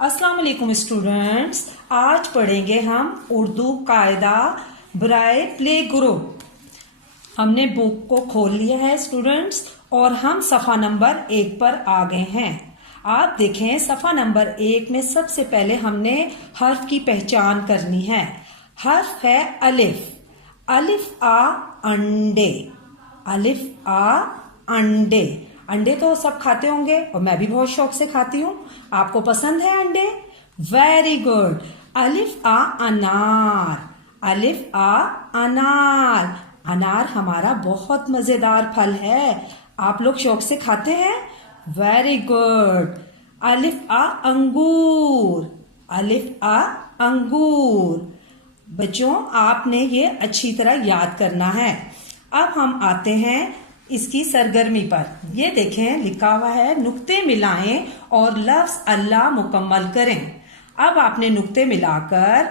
अस्सलाम वालेकुम स्टूडेंट्स। आज पढ़ेंगे हम उर्दू कायदा बराए प्ले ग्रुप। हमने बुक को खोल लिया है स्टूडेंट्स और हम सफ़ा नंबर 1 पर आ गए हैं। आप देखें सफ़ा नंबर 1 में सबसे पहले हमने हर्फ की पहचान करनी है। हर्फ है अलिफ। अलिफ आ अंडे। अलिफ आ अंडे। अंडे तो सब खाते होंगे और मैं भी बहुत शौक से खाती हूँ। आपको पसंद है अंडे? Very good. अलिफ आ अनार। अलिफ आ अनार। अनार हमारा बहुत मजेदार फल है। आप लोग शौक से खाते हैं? Very good. अलिफ आ अंगूर। अलिफ आ अंगूर। बच्चों आपने ये अच्छी तरह याद करना है। अब हम आते हैं इसकी सरगर्मी पर। ये देखें लिखा हुआ है नुक्ते मिलाएं और लफ्ज अल्लाह मुकम्मल करें। अब आपने नुक्ते मिलाकर